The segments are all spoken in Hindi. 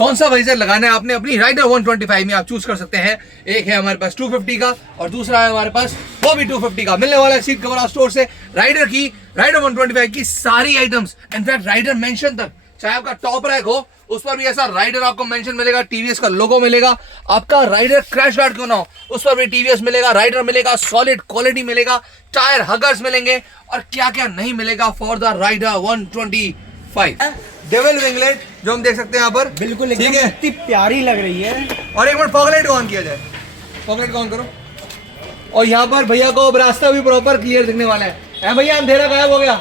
कौन सा वाइजर लगाना है आपने अपनी राइडर 125 में, आप चूज कर सकते हैं। एक है हमारे पास 250 का और दूसरा है हमारे पास वो भी 250 का। मिलने वाला है सीट कवर स्टोर से राइडर 125 की सारी आइटम्स, इनफैक्ट राइडर मेंशन तक, चाहे आपका टॉप रैक हो उस पर भी ऐसा राइडर आपको मेंशन मिलेगा, टीवीएस का लोगो मिलेगा। आपका राइडर क्रैश गार्ड क्यों ना हो उस पर भी टीवीएस मिलेगा, राइडर मिलेगा, सॉलिड क्वालिटी मिलेगा, टायर हगर्स मिलेंगे और क्या क्या नहीं मिलेगा for the rider 125। Devil winglet जो हम देख सकते हैं यहाँ पर, बिल्कुल ठीक है, इतनी प्यारी लग रही है। और एक मिनट फॉगलाइट ऑन किया जाए, फॉगलाइट ऑन करो। और यहाँ पर भैया को अब रास्ता भी प्रॉपर क्लियर दिखने वाला है भैया, अंधेरा गायब हो गया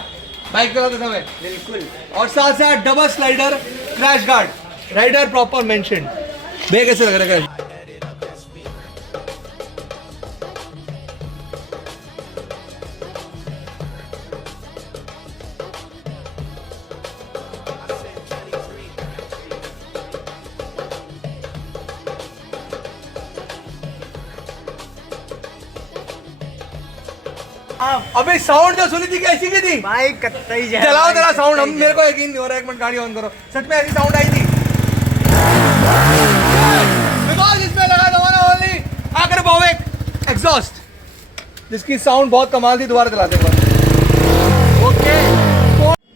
बाइक चलाते समय, बिल्कुल। और साथ साथ double slider crash guard, rider proper mention. भैया कैसे लग रहा है? अबे साउंड जो सुनी थी कैसी की थी भाई? कतई जाए, चलाओ तेरा साउंड, हम मेरे को यकीन नहीं हो रहा है। एक मिनट गाड़ी ऑन करो, सच में ऐसी साउंड आई थी? बिकॉज़ इसमें लगा था ओनली आकर बावेक एग्जॉस्ट, जिसकी साउंड बहुत कमाल थी। दोबारा चलाते हैं ओके।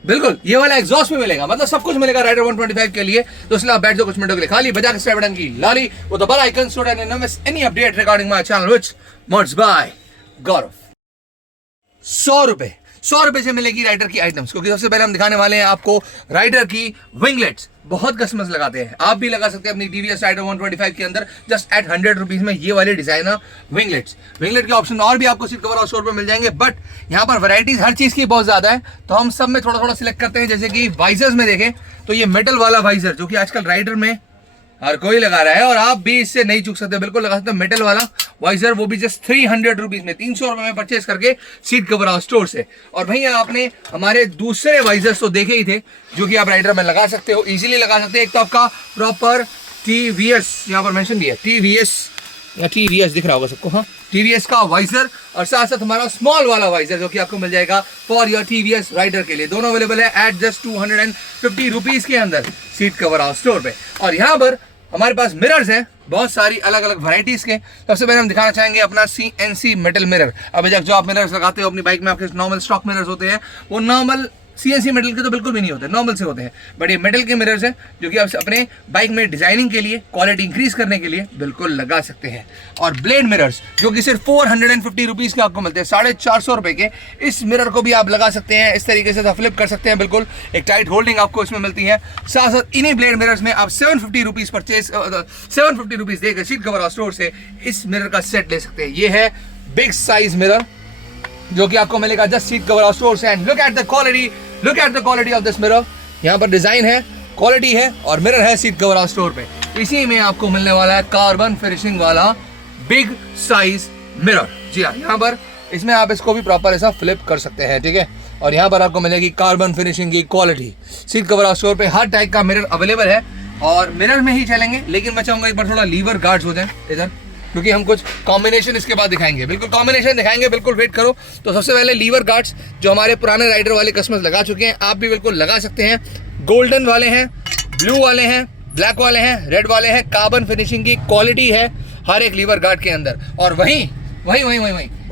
बिल्कुल ये वाला एग्जॉस्ट में मिलेगा, मतलब सब कुछ मिलेगा राइडर 125 के लिए। तो इसलिए आप बैठ जाओ कुछ मिनटों के लिए, खाली बजा के सब्सक्राइब बटन की लाली वो the bell icon so that you never miss any update regarding my channel which mods by Gaurav. 100 रुपए से मिलेगी राइडर की आइटम्स, क्योंकि सबसे पहले हम दिखाने वाले हैं आपको राइडर की विंगलेट्स। बहुत कस्टमर्स लगाते हैं, आप भी लगा सकते हैं अपनी टीवीएस राइडर 125 के अंदर जस्ट एट 100 रुपीज में ये वाले डिजाइनर विंगलेट्स। विंगलेट के ऑप्शन और भी आपको सीट कवर और स्टोर पर मिल जाएंगे, बट यहाँ पर वैरायटीज हर चीज की बहुत ज्यादा है, तो हम सब में थोड़ा थोड़ा सिलेक्ट करते हैं। जैसे कि वाइजर्स में देखें तो ये मेटल वाला वाइजर जो कि आजकल राइडर में हर कोई लगा रहा है और आप भी इससे नहीं चूक सकते, बिल्कुल लगा सकते हैं मेटल वाला वाइजर, वो भी जस्ट 300 रुपीज में, 300 रुपए में परचेज करके सीट कवर हाउस स्टोर से। और भैया आपने हमारे दूसरे वाइजर्स तो देखे ही थे जो कि आप राइडर में लगा सकते हो, इजीली लगा सकते हैं। एक तो आपका प्रॉपर टीवीएस यहाँ पर मेंशन भी है, टीवीएस दिख रहा होगा सबको, हाँ, टीवीएस का वाइजर, और साथ साथ हमारा स्मॉल वाला वाइजर जो कि आपको मिल जाएगा फॉर योर टीवीएस राइडर के लिए। दोनों अवेलेबल है एट जस्ट 250 रुपीज के अंदर सीट कवर हाउस स्टोर पे। और यहाँ पर हमारे पास मिरर्स हैं बहुत सारी अलग अलग वैरायटीज के। सबसे पहले हम दिखाना चाहेंगे अपना CNC मेटल मिरर। अभी तक जो आप मिरर्स लगाते हो अपनी बाइक में, आपके नॉर्मल स्टॉक मिरर्स होते हैं, वो नॉर्मल CNC मेटल के तो बिल्कुल भी नहीं होते, नॉर्मल से होते हैं, बट ये मेटल के मिरर्स हैं जो कि आप अपने बाइक में डिजाइनिंग के लिए, क्वालिटी इंक्रीज करने के लिए बिल्कुल लगा सकते हैं। और ब्लेड मिरर्स जो कि सिर्फ 450 रुपीज के आपको मिलते हैं, 450 रुपए के। इस मिरर को भी आप लगा सकते हैं, इस तरीके से फ्लिप कर सकते हैं, बिल्कुल एक टाइट होल्डिंग आपको इसमें मिलती है। साथ साथ इन्हीं ब्लेड मिरर्स में आप 750 रुपीज देकर सीट कवर स्टोर से इस मिरर का सेट ले सकते हैं। ये है बिग साइज मिरर जो कि आपको मिलेगा जस्ट सीट कवर स्टोर से। And look at the quality of this mirror. यहाँ पर डिजाइन है, क्वालिटी है और मिरर है सीट कवर स्टोर पे। इसी में आपको मिलने वाला है कार्बन फिनिशिंग वाला बिग साइज मिरर। जी हाँ, यहाँ पर इसमें आप इसको भी प्रॉपर ऐसा फ्लिप कर सकते हैं, ठीक है। और यहाँ पर आपको मिलेगी कार्बन फिनिशिंग की क्वालिटी। सीट कवर स्टोर पे हर टाइप का मिरर अवेलेबल है और मिरर में ही चलेंगे, लेकिन मैं चाहूंगा एक बार थोड़ा लीवर गार्ड्स हो जाए इधर, क्योंकि हम कुछ कॉम्बिनेशन इसके बाद दिखाएंगे, बिल्कुल कॉम्बिनेशन दिखाएंगे, बिल्कुल वेट करो। तो सबसे पहले लीवर गार्ड्स जो हमारे पुराने राइडर वाले कस्टमर्स लगा चुके हैं, आप भी बिल्कुल लगा सकते हैं। गोल्डन वाले हैं, ब्लू वाले हैं, ब्लैक वाले हैं, रेड वाले हैं। कार्बन फिनिशिंग की क्वालिटी है हर एक लीवर गार्ड के अंदर। और वहीं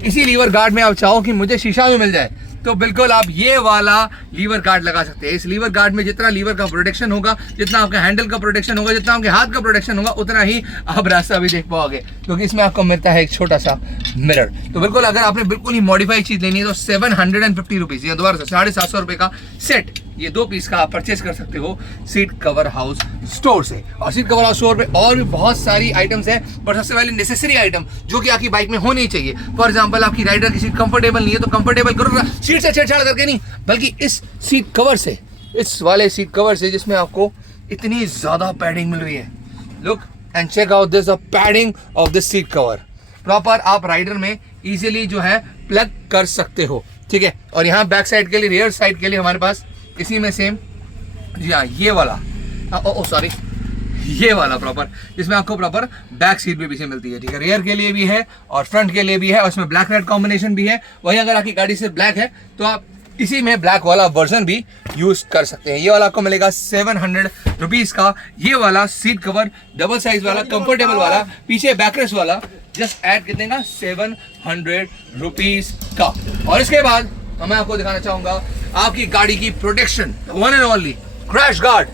इसी लीवर गार्ड में आप चाहो कि मुझे शीशा भी मिल जाए तो बिल्कुल आप ये वाला लीवर गार्ड लगा सकते हैं। इस लीवर गार्ड में जितना लीवर का प्रोटेक्शन होगा, जितना आपके हैंडल का प्रोटेक्शन होगा, जितना आपके हाथ का प्रोटेक्शन होगा, उतना ही आप रास्ता भी देख पाओगे, क्योंकि इसमें आपको मिलता है एक छोटा सा मिरर। तो बिल्कुल अगर आपने बिल्कुल ही मॉडिफाइड चीज लेनी है तो 750 रुपीज या दोबारा से 750 रुपए का सेट, ये 2 पीस का आप परचेज कर सकते हो सीट कवर हाउस स्टोर से। और सीट कवर हाउस स्टोर पे और भी बहुत सारी आइटम्स है, पर सबसे पहले नेसेसरी आइटम जो कि आपकी बाइक में होनी चाहिए। फॉर एग्जांपल आपकी राइडर की सीट कंफर्टेबल नहीं है तो कंफर्टेबल करो, सीट से छेड़छाड़ करके नहीं, बल्कि इस सीट कवर से, इस वाले सीट कवर से जिसमें आपको इतनी ज्यादा पैडिंग मिल रही है। Look and check out this padding of this seat cover. Proper आप राइडर में इजीली जो है प्लग कर सकते हो, ठीक है। और यहाँ बैक साइड के लिए, रियर साइड के लिए हमारे पास इसी में सेम, जी हाँ, ये वाला सॉरी ये वाला प्रॉपर, जिसमें आपको प्रॉपर बैक सीट भी पीछे मिलती है, ठीक है। रियर के लिए भी है और फ्रंट के लिए भी है, और इसमें ब्लैक रेड कॉम्बिनेशन भी है। वहीं अगर आपकी गाड़ी से ब्लैक है तो आप इसी में ब्लैक वाला वर्जन भी यूज कर सकते हैं। ये वाला आपको मिलेगा 700 रुपीज का। ये वाला सीट कवर डबल साइज वाला कंफर्टेबल वाला पीछे बैकरेस्ट वाला जस्ट ऐड कितने का 700 रुपीज का। और इसके बाद मैं आपको दिखाना चाहूंगा आपकी गाड़ी की protection, one and only crash guard,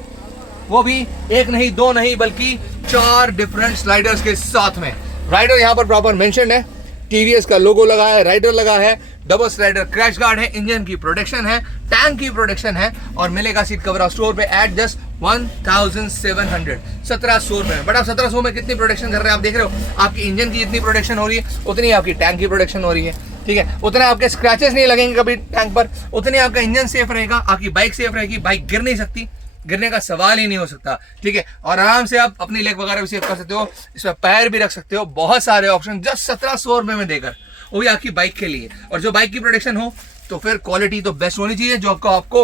वो भी एक नहीं दो नहीं बल्कि 4 डिफरेंट स्लाइडर्स के साथ में। राइडर यहाँ पर प्रॉपर मेंशन है, टीवीएस का लोगो लगा है, राइडर लगा है, डबल स्लाइडर क्रैश गार्ड है, इंजन की प्रोटेक्शन है, टैंक की प्रोटेक्शन है और मिलेगा सीट कवर ऑफ स्टोर पे एट जस्ट 1700 1700 रुपए में। बट आप 1700 में कितनी प्रोटेक्शन कर रहे हैं आप देख रहे हो। आपकी इंजन की जितनी प्रोटेक्शन हो रही है उतनी आपकी टैंक की प्रोटेक्शन हो रही है, ठीक है। उतने आपके स्क्रैचेस नहीं लगेंगे कभी टैंक पर, उतने आपका इंजन सेफ रहेगा, आपकी बाइक सेफ रहेगी, बाइक गिर नहीं सकती, गिरने का सवाल ही नहीं हो सकता, ठीक है। और आराम से आप अपनी लेग वगैरह भी सेव कर सकते हो, इसमें पैर भी रख सकते हो, बहुत सारे ऑप्शन जस्ट 1700 रुपए में देकर, वो भी आपकी बाइक के लिए। और जो बाइक की प्रोटेक्शन हो तो फिर क्वालिटी तो बेस्ट होनी चाहिए, जो आपको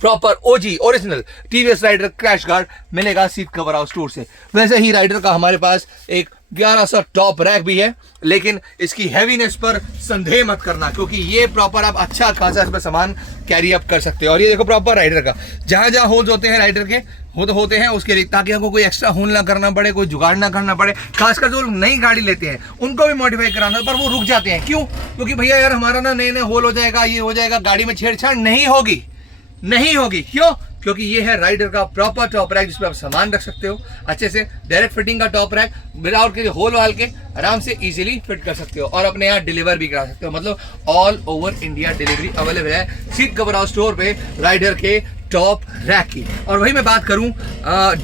proper OG original TVS Raider crash guard मिलेगा सीट कवर हाउस स्टोर से। वैसे ही राइडर का हमारे पास एक 1100 टॉप रैक भी है, लेकिन इसकी हैवीनेस पर संदेह मत करना क्योंकि ये प्रॉपर आप अच्छा खासा इसमें सामान कैरी अप कर सकते हो। और ये देखो प्रॉपर राइडर का जहां जहां होल्स होते हैं राइडर के होते हैं उसके लिए, ताकि आपको कोई एक्स्ट्रा होल ना करना पड़े, कोई जुगाड़ ना करना पड़े। खासकर जो लोग नई गाड़ी लेते हैं उनको भी मॉडिफाई कराना, पर वो रुक जाते हैं। क्यों? क्योंकि भैया यार हमारा ना नए नए होल हो जाएगा, ये हो जाएगा, गाड़ी में छेड़छाड़ नहीं होगी। क्यों? क्योंकि ये है राइडर का प्रॉपर टॉप रैक जिसपे आप सामान रख सकते हो अच्छे से, डायरेक्ट फिटिंग का टॉप रैक विदाउट के होल वाल के आराम से इजीली फिट कर सकते हो और अपने यहाँ डिलीवर भी करा सकते हो। मतलब all over India delivery available है सीट कवर हाउस स्टोर पे राइडर के टॉप रैक की। और वही मैं बात करूं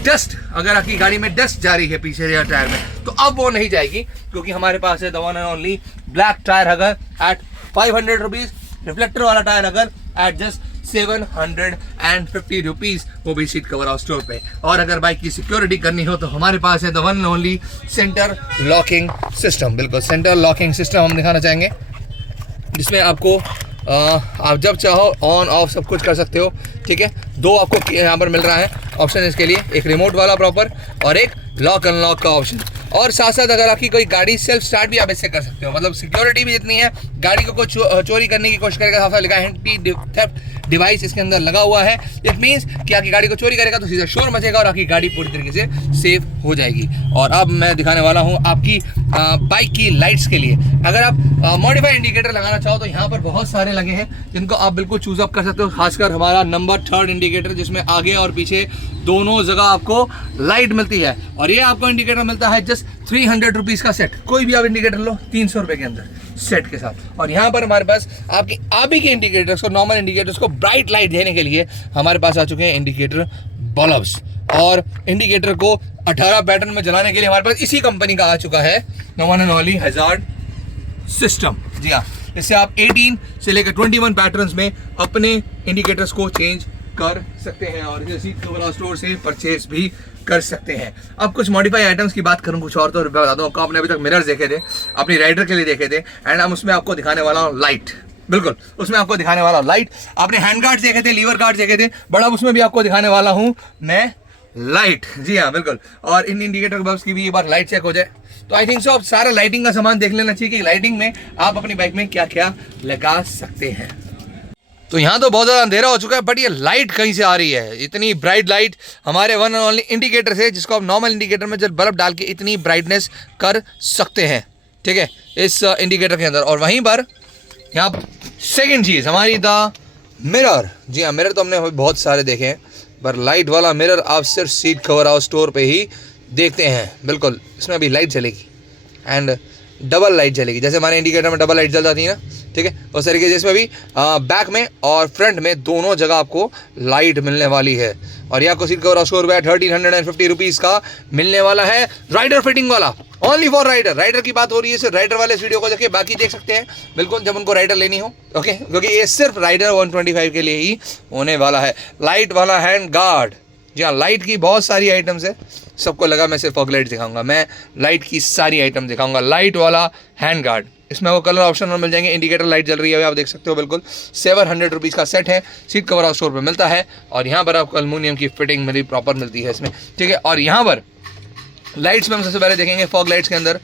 डस्ट, अगर आपकी गाड़ी में डस्ट जा रही है पीछे रियर टायर में तो अब वो नहीं जाएगी क्योंकि हमारे पास है the one and only black tyre अगर एट 500 रुपीज, रिफ्लेक्टर वाला टायर अगर एट जस्ट 750 रुपीज, वो भी सीट कवर हाउस स्टोर पे। और अगर बाइक की सिक्योरिटी करनी हो तो हमारे पास है the one and only centre locking system. बिल्कुल सेंटर लॉकिंग सिस्टम हम दिखाना चाहेंगे जिसमें आपको आप जब चाहो ऑन ऑफ सब कुछ कर सकते हो, ठीक है। 2 आपको यहाँ पर मिल रहा है ऑप्शन इसके लिए, एक रिमोट वाला प्रॉपर और एक लॉक अनलॉक का ऑप्शन। और साथ साथ अगर आपकी कोई गाड़ी सेल्फ स्टार्ट भी आप इससे कर सकते हो, मतलब सिक्योरिटी भी जितनी है, गाड़ी को कोई चोरी करने की कोशिश करेगा, साथ साथ लिखा है एंटी थेफ्ट डिवाइस इसके अंदर लगा हुआ है। इट मीन्स कि आपकी गाड़ी को चोरी करेगा तो सीधा शोर मचेगा और आपकी गाड़ी पूरी तरीके से सेफ हो जाएगी। और अब मैं दिखाने वाला हूँ आपकी बाइक की लाइट्स के लिए। अगर आप मॉडिफाइड इंडिकेटर लगाना चाहो तो यहाँ पर बहुत सारे लगे हैं जिनको आप बिल्कुल चूज अप कर सकते हो। खासकर हमारा नंबर 3 इंडिकेटर जिसमें आगे और पीछे दोनों जगह आपको लाइट मिलती है और ये आपको इंडिकेटर मिलता है जस्ट 300 रुपीज का सेट। कोई भी आप इंडिकेटर लो 300 रुपए के अंदर सेट के साथ। और यहाँ पर हमारे पास आपकी आबी के इंडिकेटर्स को, नॉर्मल इंडिकेटर्स को ब्राइट लाइट देने के लिए हमारे पास आ चुके हैं इंडिकेटर बल्ब्स। और इंडिकेटर को 18 पैटर्न में जलाने के लिए हमारे पास इसी कंपनी का आ चुका है the one and only hazard system. जी हाँ, इससे आप 18 से लेकर 21 पैटर्न्स में अपने इंडिकेटर्स को चेंज कर सकते हैं और इसे सीट कवर हाउस स्टोर से परचेज भी कर सकते हैं। अब कुछ मॉडिफाई आइटम्स की बात करूं, कुछ और तो बता दूं आपको। आपने अभी तक मिरर्स देखे थे, अपनी राइडर के लिए देखे थे, एंड हम उसमें आपको दिखाने वाला हूं लाइट। बिल्कुल उसमें आपको दिखाने वाला लाइट। आपने हैंड गार्ड देखे थे, लीवर गार्ड देखे थे, बट अब उसमें भी आपको दिखाने वाला हूं मैं लाइट। जी हाँ बिल्कुल। और इन इंडिकेटर बल्ब्स की भी एक बार लाइट चेक हो जाए तो आई थिंक सो अब सारा लाइटिंग का सामान देख लेना चाहिए कि लाइटिंग में आप अपनी बाइक में क्या क्या लगा सकते हैं। तो यहाँ तो बहुत ज़्यादा अंधेरा हो चुका है, बट ये लाइट कहीं से आ रही है, इतनी ब्राइट लाइट हमारे वन एंड ओनली इंडिकेटर से, जिसको आप नॉर्मल इंडिकेटर में जब बल्ब डाल के इतनी ब्राइटनेस कर सकते हैं, ठीक है, इस इंडिकेटर के अंदर। और वहीं पर यहाँ सेकंड चीज़ हमारी द मिरर। जी हाँ, मिरर तो हमने बहुत सारे देखे हैं, पर लाइट वाला मिरर आप सिर्फ सीट कवर हाउस स्टोर पे ही देखते हैं। बिल्कुल इसमें अभी लाइट चलेगी एंड डबल लाइट जलेगी, जैसे हमारे इंडिकेटर में डबल लाइट जल जाती है ना, ठीक है, उस तरीके से इसमें भी बैक में और फ्रंट में दोनों जगह आपको लाइट मिलने वाली है। और ये आपको सीट कवर हाउस स्टोर पे 1350 रुपीज़ का मिलने वाला है राइडर फिटिंग वाला, ओनली फॉर राइडर। राइडर की बात हो रही है, सिर्फ राइडर वाले इस वीडियो को देखिए, बाकी देख सकते हैं बिल्कुल जब उनको राइडर लेनी हो, ओके, क्योंकि ये सिर्फ राइडर 125 के लिए ही होने वाला है। लाइट वाला हैंड गार्ड, जी हाँ, लाइट की बहुत सारी आइटम्स है, सबको लगा मैं सिर्फ फॉग लाइट दिखाऊंगा, मैं लाइट की सारी आइटम दिखाऊंगा। लाइट वाला हैंड गार्ड, इसमें वो कलर ऑप्शन मिल जाएंगे, इंडिकेटर लाइट जल रही है आप देख सकते हो, बिल्कुल 700 रुपीज़ का सेट है, सीट कवर हाउस स्टोर पर मिलता है। और यहाँ पर आपको एल्युमिनियम की फिटिंग मेरी प्रॉपर मिलती है इसमें, ठीक है। और यहाँ पर लाइट्स में हम सबसे पहले देखेंगे फॉग लाइट्स के अंदर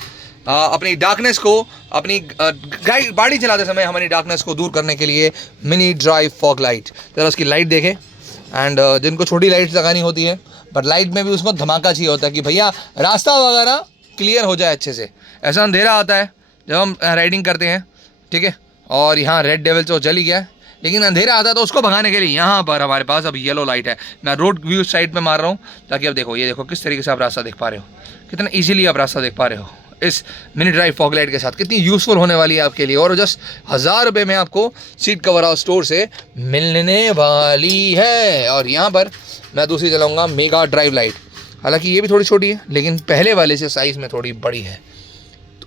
अपनी डार्कनेस को, अपनी गाड़ी चलाते समय हमारी डार्कनेस को दूर करने के लिए मिनी ड्राइव फॉग लाइट। जरा उसकी लाइट देखें। एंड जिनको छोटी लाइट्स लगानी होती है, पर लाइट में भी उसको धमाका चाहिए होता है कि भैया रास्ता वगैरह क्लियर हो जाए अच्छे से। ऐसा अंधेरा आता है जब हम राइडिंग करते हैं, ठीक है, और यहाँ रेड डेविल तो चल ही गया है, लेकिन अंधेरा आता है तो उसको भगाने के लिए यहाँ पर हमारे पास अब येलो लाइट है। मैं रोड व्यू साइड पे मार रहा हूँ ताकि अब देखो, ये देखो किस तरीके से आप रास्ता देख पा रहे हो, कितना ईजिली आप रास्ता देख पा रहे हो इस मिनी ड्राइव फॉग लाइट के साथ। कितनी यूज़फुल होने वाली है आपके लिए, और जस्ट 1000 रुपये में आपको सीट कवर हाउस स्टोर से मिलने वाली है। और यहाँ पर मैं दूसरी चलाऊँगा मेगा ड्राइव लाइट। हालांकि ये भी थोड़ी छोटी है, लेकिन पहले वाले से साइज़ में थोड़ी बड़ी है।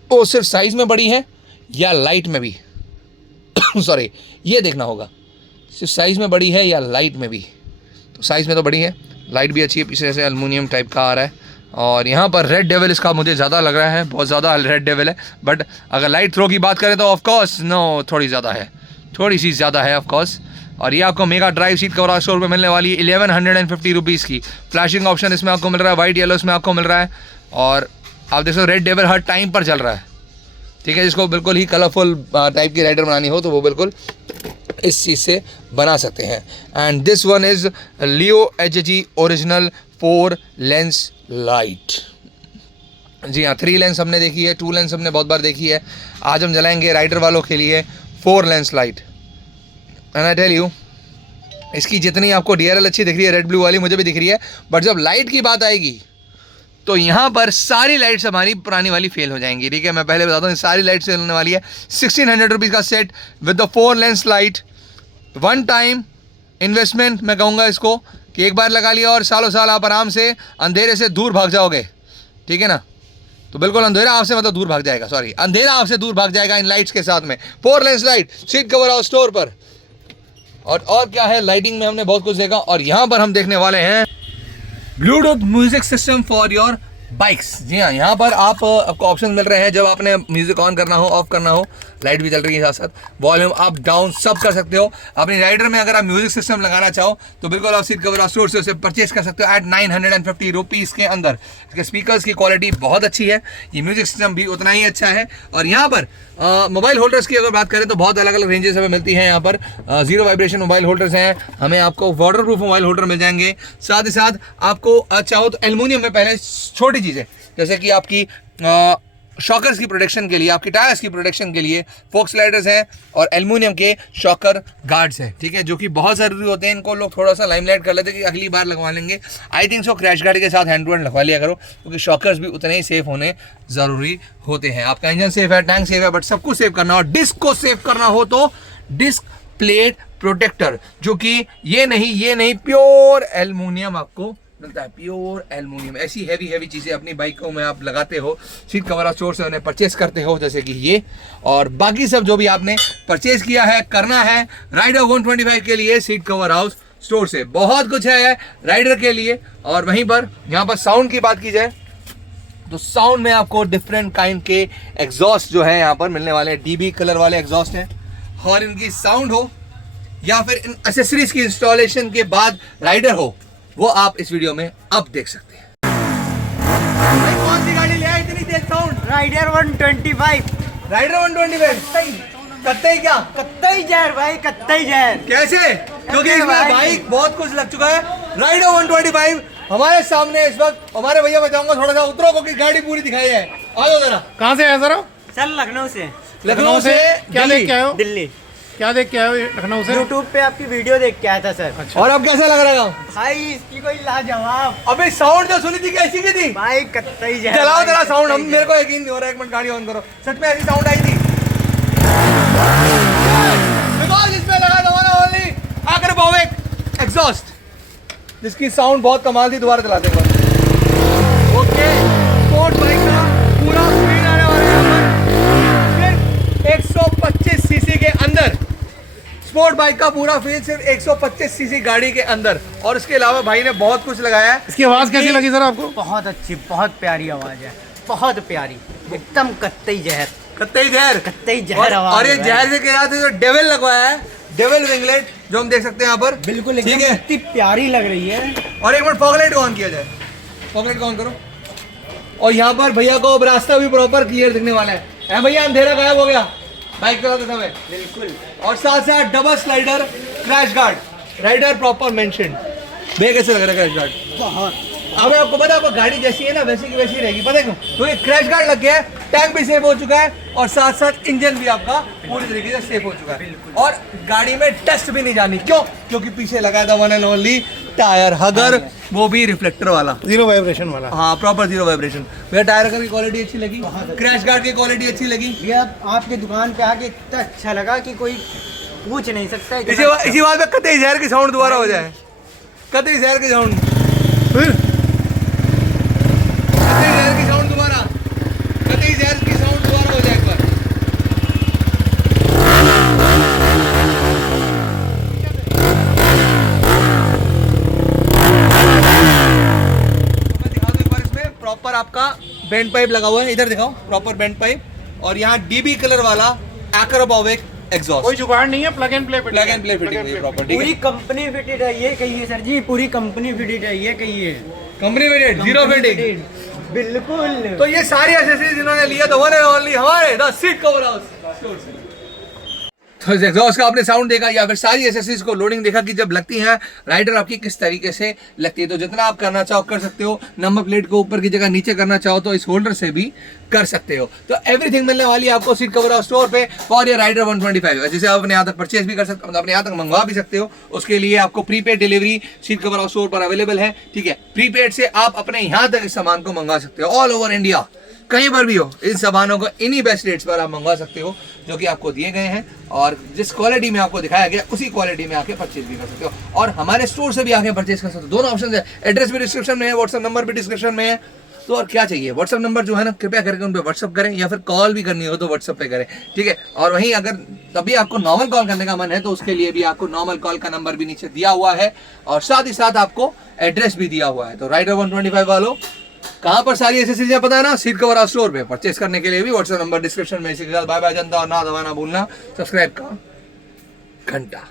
तो सिर्फ साइज़ में बड़ी है या लाइट में भी सॉरी, ये देखना होगा सिर्फ साइज़ में बड़ी है या लाइट में भी। तो साइज़ में तो बड़ी है, लाइट भी अच्छी है, पीछे से एल्युमिनियम टाइप का आ रहा है। और यहाँ पर रेड डेविल इसका मुझे ज़्यादा लग रहा है, बहुत ज़्यादा रेड डेविल है। बट अगर लाइट थ्रो की बात करें तो ऑफ कोर्स नो, थोड़ी ज़्यादा है, थोड़ी सी ज़्यादा है ऑफ कोर्स। और ये आपको mega drive seat cover store पे मिलने वाली है 1150 रुपीज़ की। फ्लैशिंग ऑप्शन इसमें आपको मिल रहा है, वाइट येलो इसमें आपको मिल रहा है। और आप देख सकते हो रेड डेविल हर टाइम पर चल रहा है, ठीक है। जिसको बिल्कुल ही कलरफुल टाइप की राइडर बनानी हो तो वो बिल्कुल इस चीज़ से बना सकते हैं। And this one is Leo HG original 4 lens light. जी हाँ, 3 लेंस हमने देखी है, 2 लेंस हमने बहुत बार देखी है। आज हम जलाएंगे राइडर वालों के लिए 4 lens light. And I tell you, इसकी जितनी आपको DRL अच्छी दिख रही है, रेड ब्लू वाली मुझे भी दिख रही है, बट जब लाइट की बात आएगी तो यहाँ पर सारी लाइट्स हमारी पुरानी वाली फेल हो जाएंगी, ठीक है। मैं पहले बताता हूँ, सारी लाइट्स फेल होने वाली है। 1600 रुपीज़ का set with the 4 lens light. One time investment मैं कहूँगा इसको, कि एक बार लगा लिया और सालों साल आप आराम से अंधेरे से दूर भाग जाओगे, ठीक है ना। तो बिल्कुल अंधेरा आपसे मतलब दूर भाग जाएगा, सॉरी, अंधेरा आपसे दूर भाग जाएगा इन लाइट्स के साथ में। 4 lens light seat cover house store पर। और क्या है, लाइटिंग में हमने बहुत कुछ देखा। और यहाँ पर हम देखने वाले हैं bluetooth music system for your bikes. जी हाँ, यहाँ पर आपको ऑप्शन मिल रहे हैं जब आपने म्यूजिक ऑन करना हो, ऑफ करना हो, लाइट भी चल रही है साथ साथ, वॉल्यूम अप डाउन सब कर सकते हो। अपनी राइडर में अगर आप म्यूजिक सिस्टम लगाना चाहो तो बिल्कुल आप सीट कवर स्टोर से उसे परचेज कर सकते हो एट 950 रुपीज़ के अंदर। इसके स्पीकर्स की क्वालिटी बहुत अच्छी है, ये म्यूजिक सिस्टम भी उतना ही अच्छा है। और यहाँ पर मोबाइल होल्डर्स की अगर बात करें तो बहुत अलग अलग रेंजेस हमें मिलती हैं। यहाँ पर 0 वाइब्रेशन मोबाइल होल्डर्स हैं, हमें आपको वाटर प्रूफ मोबाइल होल्डर मिल जाएंगे। साथ ही साथ आपको चाहो तो एल्युमिनियम में, पहले छोटी चीज़ें जैसे कि आपकी शॉकर्स की प्रोटेक्शन के लिए, आपकी टायर्स की प्रोटेक्शन के लिए फोक्स स्लाइडर्स हैं और एल्युमिनियम के शॉकर गार्ड्स हैं, ठीक है, जो कि बहुत ज़रूरी होते हैं। इनको लोग थोड़ा सा लाइमलाइट कर लेते हैं कि अगली बार लगवा लेंगे। I think so crash guard के साथ हैंड टू हैंड लगवा लिया करो, क्योंकि शॉकर्स भी उतने ही सेफ होने ज़रूरी होते हैं। आपका इंजन सेफ है, टैंक सेफ है, बट सब कुछ सेव करना हो, डिस्क को सेव करना हो तो डिस्क प्लेट प्रोटेक्टर, जो कि ये नहीं प्योर एल्युमिनियम आपको मिलता है, प्योर एल्युमिनियम। ऐसी हैवी चीज़ें अपनी बाइकों में आप लगाते हो, सीट कवर स्टोर से उन्हें परचेज करते हो, जैसे कि ये और बाकी सब जो भी आपने परचेज किया है, करना है राइडर 125 के लिए सीट कवर हाउस स्टोर से। बहुत कुछ है राइडर के लिए। और वहीं पर यहाँ पर साउंड की बात की जाए तो साउंड में आपको डिफरेंट काइंड के एग्जॉस्ट जो है यहाँ पर मिलने वाले हैं। DB कलर वाले एग्जॉस्ट हैं, और इनकी साउंड हो या फिर इन एक्सेसरीज की इंस्टॉलेशन के बाद राइडर हो, वो आप इस वीडियो में अब देख सकते हैं। भाई कौन सी गाड़ी ले आई इतनी तेज साउंड? राइडर 125। राइडर 125 कत्ते क्या? कत्तई जहर भाई, कत्तई जहर। कैसे? क्योंकि इसमें बाइक बहुत कुछ लग चुका है। राइडर 125 हमारे सामने इस वक्त। हमारे भैया मैं चाहूंगा थोड़ा सा उतरो, क्योंकि गाड़ी पूरी दिखाई है। आ जाओ जरा। कहाँ से आया जरा? सर लखनऊ से। लखनऊ से क्या देख के आए हो? दिल्ली। क्या देख के आए हो लखनऊ से? यूट्यूब पे आपकी वीडियो देख के आया था सर। अच्छा। और अब कैसा लग रहा है भाई इसकी कोई लाजवाब। अबे साउंड जो सुनी थी कैसी की थी? भाई कत्तई जहर। चलाओ भाई, जरा साउंड, हम कत्तई मेरे को यकीन नहीं हो रहा है। एक मिनट गाड़ी ऑन करो, सच में ऐसी साउंड आई थी? बिकॉज़ इसमें लगा दबाना वाली आकर बोवेक एग्जॉस्ट, जिसकी साउंड बहुत कमाल थी। दोबारा चलाते हैं। ओके, स्पोर्ट बाइक का पूरा स्पीड आने वाला है यहाँ पर सिर्फ 125 सीसी के अंदर। स्पोर्ट बाइक का पूरा फील सिर्फ 125 सीसी गाड़ी के अंदर। और इसके अलावा भाई ने बहुत कुछ लगाया है। इसकी आवाज़ कैसी लगी सर आपको? बहुत अच्छी, बहुत प्यारी आवाज है, बहुत प्यारी, एकदम कत्तई जहर। कत्तई जहर, कत्तई जहर आवाज। और ये है। जहर से क्या जो डेविल लगवाया है, डेविल विंगलेट, जो हम देख सकते हैं यहाँ पर। बिल्कुल ठीक एकदम है। इतनी प्यारी लग रही है। और एक मिनट फॉग लाइट को ऑन किया जाए। फॉग लाइट को ऑन करो। और यहाँ पर भैया को अब रास्ता भी प्रॉपर क्लियर दिखने वाला है भैया, अंधेरा गायब हो गया बाइक चलाते समय। बिल्कुल। और साथ साथ double slider crash guard, rider proper mention. भैया कैसे लग रहा है क्रैश गार्ड? बहुत। अब आपको पता है, आपको गाड़ी जैसी है ना वैसी की वैसी रहेगी, पता है क्यों? तो ये क्रैश गार्ड लग गया है, टैंक भी सेफ हो चुका है और साथ साथ इंजन भी आपका पूरी तरीके से सेफ हो चुका है और गाड़ी में डस्ट भी नहीं जानी। क्यों? क्योंकि पीछे लगा था वन एंड ओनली टायर हगर, वो भी रिफ्लेक्टर वाला, 0 वाइब्रेशन वाला। हाँ प्रॉपर 0 वाइब्रेशन। भैया टायर का भी क्वालिटी अच्छी लगी, क्रैश गार्ड की क्वालिटी अच्छी लगी। भैया आपके दुकान पे आके इतना अच्छा लगा कि कोई पूछ नहीं सकता। इसी बात में कतई जहर की साउंड दोबारा हो जाए, कतई जहर की साउंड, फिर कतई जहर की साउंड दोबारा, कतई जहर की साउंड दोबारा हो जाए एक बार। मैं दिखा दूं एक बार, इसमें प्रॉपर आपका बेंड पाइप लगा हुआ है, इधर दिखाओ प्रॉपर बेंड पाइप, और यहाँ डीबी कलर वाला एक्रोबॉविक एग्जॉस्ट। कोई जुगाड़ नहीं है, plug and play plug and play fitting है प्रॉपर, ठीक पूरी है। कंपनी फिटेड है ये कहिए सर जी, पूरी कंपनी फिटेड है ये कहिए। Company fitted, 0 fitting. बिल्कुल। तो ये सारी एक्सेसरीज इन्होंने लिया तो वन एंड ओनली हमारे the seat cover house store से। तो इस एग्जॉस्ट का आपने साउंड देखा या फिर सारी एक्सेसरीज को लोडिंग देखा कि जब लगती है राइडर आपकी किस तरीके से लगती है। तो जितना आप करना चाहो कर सकते हो, नंबर प्लेट को ऊपर की जगह नीचे करना चाहो तो इस होल्डर से भी कर सकते हो। तो एवरीथिंग मिलने वाली है आपको सीट कवर हाउस स्टोर पे फॉर योर राइडर 125, जिसे आप अपने यहाँ तक परचेज भी कर सकते हो, अपने यहाँ तक मंगवा भी सकते हो। उसके लिए आपको prepaid delivery seat cover house store पर अवेलेबल है, ठीक है। प्रीपेड से आप अपने यहाँ तक इस सामान को मंगवा सकते हो, ऑल ओवर इंडिया कहीं पर भी हो, इन सामानों को इन्हीं बेस्ट रेट्स पर आप मंगवा सकते हो जो कि आपको दिए गए हैं, और जिस क्वालिटी में आपको दिखाया गया उसी क्वालिटी में आके परचेज भी कर सकते हो और हमारे स्टोर से भी आके परचेज कर सकते हो। दोनों ऑप्शन है, एड्रेस भी डिस्क्रिप्शन में है, व्हाट्सएप नंबर भी डिस्क्रिप्शन में है। तो और क्या चाहिए, व्हाट्सएप नंबर जो है ना कृपया करके उन पर व्हाट्सएप करें या फिर कॉल भी करनी हो तो व्हाट्सएप पे करें, ठीक है। और वहीं अगर तभी आपको नॉर्मल कॉल करने का मन है तो उसके लिए भी आपको नॉर्मल कॉल का नंबर भी नीचे दिया हुआ है और साथ ही साथ आपको एड्रेस भी दिया हुआ है। तो राइडर 125 वालों, कहाँ पर सारी एक्सेसरीज पता है ना, सीट कवर हाउस स्टोर पे। परचेस करने के लिए भी व्हाट्सएप नंबर डिस्क्रिप्शन में। इसी के साथ बाय बाय जनता, और ना दबाना भूलना सब्सक्राइब का घंटा।